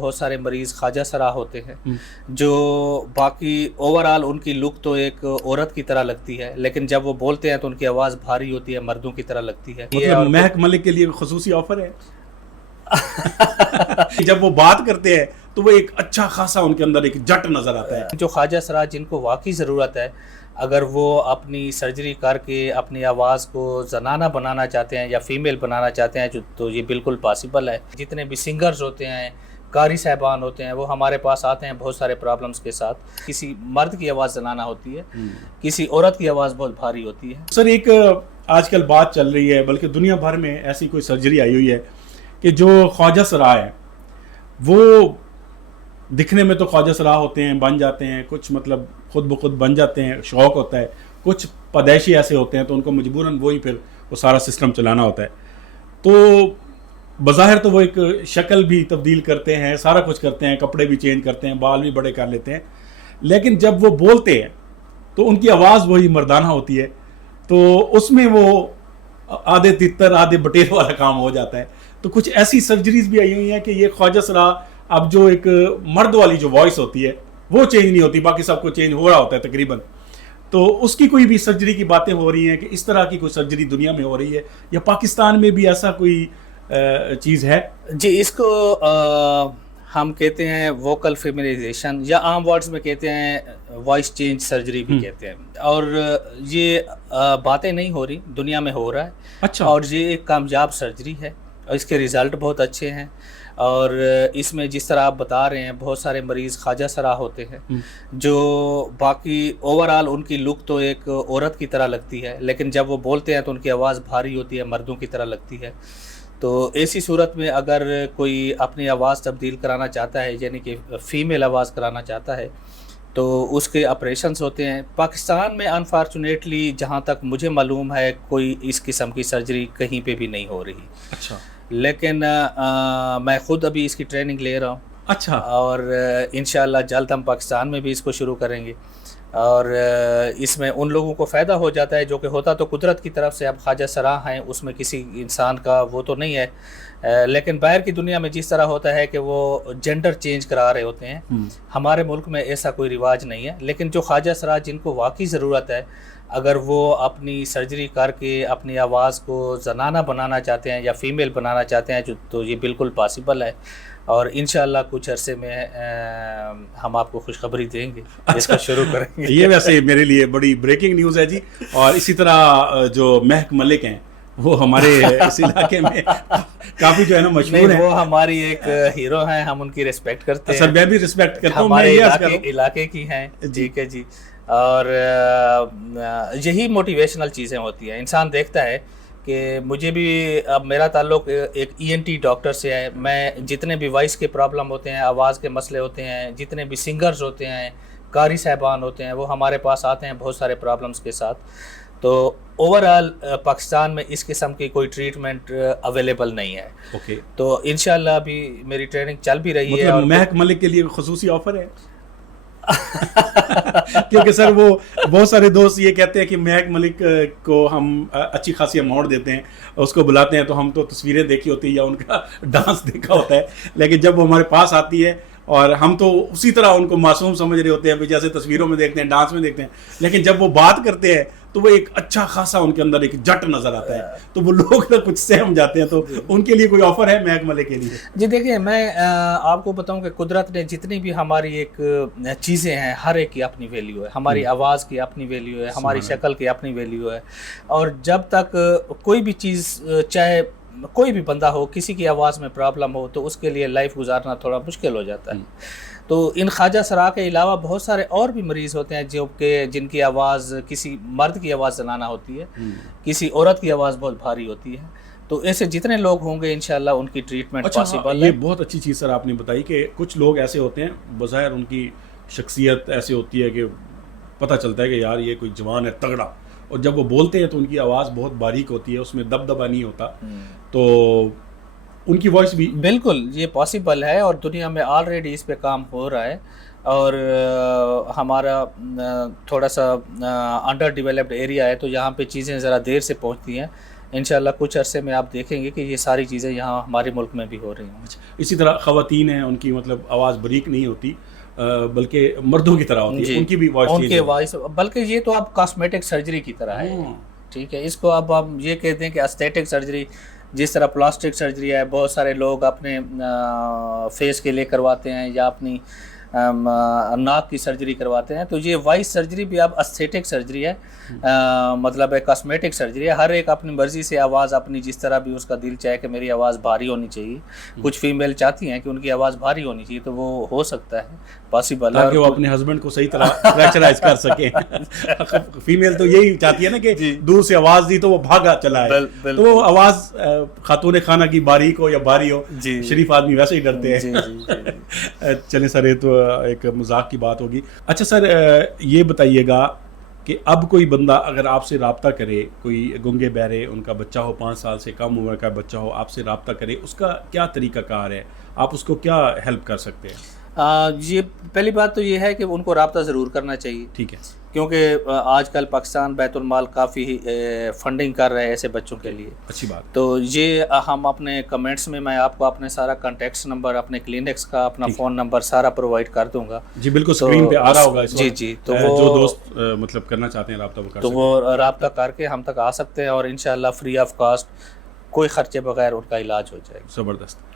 بہت سارے مریض خواجہ سرا ہوتے ہیں جو باقی اوور آل ان کی لک تو ایک عورت کی طرح لگتی ہے، لیکن جب وہ بولتے ہیں تو ان کی آواز بھاری ہوتی ہے، مردوں کی طرح لگتی ہے۔ مطلب مہک ملک کے لیے خصوصی آفر ہے جب وہ بات کرتے ہیں تو وہ ایک اچھا خاصا ان کے اندر ایک جٹ نظر آتا ہے۔ جو خواجہ سرا جن کو واقعی ضرورت ہے، اگر وہ اپنی سرجری کر کے اپنی آواز کو زنانہ بنانا چاہتے ہیں یا فیمیل بنانا چاہتے ہیں تو یہ بالکل پاسبل ہے۔ جتنے بھی سنگرز ہوتے ہیں، قاری صاحبان ہوتے ہیں، وہ ہمارے پاس آتے ہیں بہت سارے پرابلمز کے ساتھ۔ کسی مرد کی آواز زنانہ ہوتی ہے، کسی عورت کی آواز بہت بھاری ہوتی ہے۔ سر ایک آج کل بات چل رہی ہے، بلکہ دنیا بھر میں ایسی کوئی سرجری آئی ہوئی ہے کہ جو خواجہ سرا ہے وہ دکھنے میں تو خواجہ سرا ہوتے ہیں، بن جاتے ہیں، کچھ مطلب خود بخود بن جاتے ہیں، شوق ہوتا ہے، کچھ پیدائشی ایسے ہوتے ہیں تو ان کو مجبوراً وہی پھر وہ سارا سسٹم چلانا ہوتا ہے۔ تو بظاہر تو وہ ایک شکل بھی تبدیل کرتے ہیں، سارا کچھ کرتے ہیں، کپڑے بھی چینج کرتے ہیں، بال بھی بڑے کر لیتے ہیں، لیکن جب وہ بولتے ہیں تو ان کی آواز وہی مردانہ ہوتی ہے، تو اس میں وہ آدھے تتر آدھے بٹیر والا کام ہو جاتا ہے۔ تو کچھ ایسی سرجریز بھی آئی ہوئی ہیں کہ یہ خواجہ سرا اب جو ایک مرد والی جو وائس ہوتی ہے وہ چینج نہیں ہوتی، باقی سب کو چینج ہو رہا ہوتا ہے تقریباً۔ تو اس کی کوئی بھی سرجری کی باتیں ہو رہی ہیں کہ اس طرح کی کوئی سرجری دنیا میں ہو رہی ہے یا پاکستان میں بھی ایسا کوئی چیز ہے؟ جی، اس کو ہم کہتے ہیں ووکل فیمنائزیشن، یا عام ورڈز میں کہتے ہیں وائس چینج سرجری بھی کہتے ہیں، اور یہ باتیں نہیں ہو رہی، دنیا میں ہو رہا ہے۔ اچھا۔ اور یہ ایک کامیاب سرجری ہے اور اس کے ریزلٹ بہت اچھے ہیں، اور اس میں جس طرح آپ بتا رہے ہیں بہت سارے مریض خواجہ سرا ہوتے ہیں جو باقی اوور آل ان کی لک تو ایک عورت کی طرح لگتی ہے، لیکن جب وہ بولتے ہیں تو ان کی آواز بھاری ہوتی ہے، مردوں کی طرح لگتی ہے۔ تو ایسی صورت میں اگر کوئی اپنی آواز تبدیل کرانا چاہتا ہے، یعنی کہ فیمیل آواز کرانا چاہتا ہے، تو اس کے آپریشنز ہوتے ہیں۔ پاکستان میں انفارچونیٹلی جہاں تک مجھے معلوم ہے کوئی اس قسم کی سرجری کہیں پہ بھی نہیں ہو رہی۔ اچھا۔ لیکن میں خود ابھی اس کی ٹریننگ لے رہا ہوں۔ اچھا۔ اور انشاءاللہ جلد ہم پاکستان میں بھی اس کو شروع کریں گے، اور اس میں ان لوگوں کو فائدہ ہو جاتا ہے جو کہ ہوتا تو قدرت کی طرف سے، اب خواجہ سرا ہیں اس میں کسی انسان کا وہ تو نہیں ہے، لیکن باہر کی دنیا میں جس طرح ہوتا ہے کہ وہ جینڈر چینج کرا رہے ہوتے ہیں، ہمارے ملک میں ایسا کوئی رواج نہیں ہے۔ لیکن جو خواجہ سرا جن کو واقعی ضرورت ہے، اگر وہ اپنی سرجری کر کے اپنی آواز کو زنانہ بنانا چاہتے ہیں یا فیمیل بنانا چاہتے ہیں تو یہ بالکل پاسبل ہے، اور انشاءاللہ کچھ عرصے میں ہم آپ کو خوشخبری دیں گے، اس کا شروع کریں گے۔ یہ ویسے میرے لیے بڑی بریکنگ نیوز ہے جی۔ اور اسی طرح جو مہک ملک ہیں وہ ہمارے اس علاقے میں کافی جو ہے نا مشہور ہیں، وہ ہماری ایک ہیرو ہیں، ہم ان کی ریسپیکٹ کرتے ہیں۔ سر میں بھی ریسپیکٹ کرتا ہوں، ہمارے علاقے کی ہیں، ٹھیک ہے جی۔ اور یہی موٹیویشنل چیزیں ہوتی ہیں، انسان دیکھتا ہے کہ مجھے بھی، اب میرا تعلق ایک ENT ڈاکٹر سے ہے، میں جتنے بھی وائس کے پرابلم ہوتے ہیں، آواز کے مسئلے ہوتے ہیں، جتنے بھی سنگرز ہوتے ہیں، قاری صاحبان ہوتے ہیں، وہ ہمارے پاس آتے ہیں بہت سارے پرابلمز کے ساتھ۔ تو اوور آل پاکستان میں اس قسم کی کوئی ٹریٹمنٹ اویلیبل نہیں ہے۔ اوکے۔ تو انشاءاللہ ابھی میری ٹریننگ چل بھی رہی ہے۔ مطلب مہک ملک کے لیے خصوصی آفر ہے؟ کیونکہ سر وہ بہت سارے دوست یہ کہتے ہیں کہ مہک ملک کو ہم اچھی خاصی اماؤنٹ دیتے ہیں، اس کو بلاتے ہیں تو ہم تو تصویریں دیکھی ہوتی ہیں یا ان کا ڈانس دیکھا ہوتا ہے، لیکن جب وہ ہمارے پاس آتی ہے اور ہم تو اسی طرح ان کو معصوم سمجھ رہے ہوتے ہیں جیسے تصویروں میں دیکھتے ہیں، ڈانس میں دیکھتے ہیں، لیکن جب وہ بات کرتے ہیں تو وہ ایک اچھا خاصا ان کے اندر ایک جٹ نظر آتا ہے، تو وہ لوگ کچھ سہم جاتے ہیں۔ تو ان کے لیے کوئی آفر ہے مہک ملک کے لیے؟ جی دیکھیں، میں آپ کو بتاؤں کہ قدرت نے جتنی بھی ہماری ایک چیزیں ہیں، ہر ایک کی اپنی ویلیو ہے، ہماری آواز کی اپنی ویلیو ہے، ہماری شکل کی اپنی ویلیو ہے، اور جب تک کوئی بھی چیز، چاہے کوئی بھی بندہ ہو، کسی کی آواز میں پرابلم ہو تو اس کے لیے لائف گزارنا تھوڑا مشکل ہو جاتا ہے۔ تو ان خواجہ سرا کے علاوہ بہت سارے اور بھی مریض ہوتے ہیں جو کہ جن کی آواز، کسی مرد کی آواز زنانہ ہوتی ہے، کسی عورت کی آواز بہت بھاری ہوتی ہے۔ تو ایسے جتنے لوگ ہوں گے انشاءاللہ ان کی ٹریٹمنٹ پاسبل ہے۔ یہ بہت اچھی چیز سر آپ نے بتائی کہ کچھ لوگ ایسے ہوتے ہیں، بظاہر ان کی شخصیت ایسی ہوتی ہے کہ پتہ چلتا ہے کہ یار یہ کوئی جوان ہے تگڑا، اور جب وہ بولتے ہیں تو ان کی آواز بہت باریک ہوتی ہے، اس میں دبدبا نہیں ہوتا، تو ان کی وائس بھی بالکل یہ پاسبل ہے، اور دنیا میں آلریڈی اس پہ کام ہو رہا ہے، اور ہمارا تھوڑا سا انڈر ڈیولپڈ ایریا ہے تو یہاں پہ چیزیں ذرا دیر سے پہنچتی ہیں، انشاءاللہ کچھ عرصے میں آپ دیکھیں گے کہ یہ ساری چیزیں یہاں ہمارے ملک میں بھی ہو رہی ہیں. اسی طرح خواتین ہیں، ان کی مطلب آواز باریک نہیں ہوتی بلکہ مردوں کی طرح ہوتی ہے، ان کی بھی وائس بلکہ یہ تو اب کاسمیٹک سرجری کی طرح ہے. ٹھیک ہے، اس کو اب ہم یہ کہتے ہیں کہ استھیٹک سرجری، جس طرح پلاسٹک سرجری ہے، بہت سارے لوگ اپنے فیس کے لیے کرواتے ہیں یا اپنی ناک کی سرجری کرواتے ہیں، تو یہ وائس سرجری بھی اب استھیٹک سرجری ہے، مطلب ہے کاسمیٹک سرجری ہے. ہر ایک اپنی مرضی سے آواز اپنی جس طرح بھی اس کا دل چاہے کہ میری آواز بھاری ہونی چاہیے. کچھ فیمیل چاہتی ہیں کہ ان کی آواز بھاری ہونی چاہیے، تو وہ ہو سکتا ہے پاسبل ہے، تاکہ وہ اپنے ہسبینڈ کو صحیح طرح پریشرائز کر سکیں. فیمیل تو یہی چاہتی ہے نا کہ دور سے آواز دی تو وہ بھاگا چلا ہے، تو وہ آواز خاتون خانہ کی باریک ہو یا بھاری ہو، شریف آدمی ویسے ہی ڈرتے ہیں. چلیں سر، یہ تو ایک مذاق کی بات ہوگی. اچھا سر، یہ بتائیے گا کہ اب کوئی بندہ اگر آپ سے رابطہ کرے، کوئی گنگے بہرے، ان کا بچہ ہو، 5 سال سے کم عمر کا بچہ ہو، آپ سے رابطہ کرے، اس کا کیا طریقہ کار ہے؟ آپ اس کو کیا ہیلپ کر سکتے ہیں؟ یہ پہلی بات تو یہ ہے کہ ان کو رابطہ ضرور کرنا چاہیے. ٹھیک ہے، کیونکہ آج کل پاکستان بیت المال کافی فنڈنگ کر رہے ہیں ایسے بچوں کے لیے. اچھی بات. تو یہ ہم اپنے کمنٹس میں آپ کو اپنے سارا کانٹیکٹس نمبر، اپنے کلینکس کا اپنا فون نمبر سارا پرووائڈ کر دوں گا. جی بالکل، اسکرین پہ آ رہا ہوگا. جی تو جو دوست مطلب کرنا چاہتے ہیں رابطہ، تو وہ رابطہ کر کے ہم تک آ سکتے ہیں، اور انشاءاللہ فری آف کاسٹ، کوئی خرچے بغیر ان کا علاج ہو جائے گا. زبردست.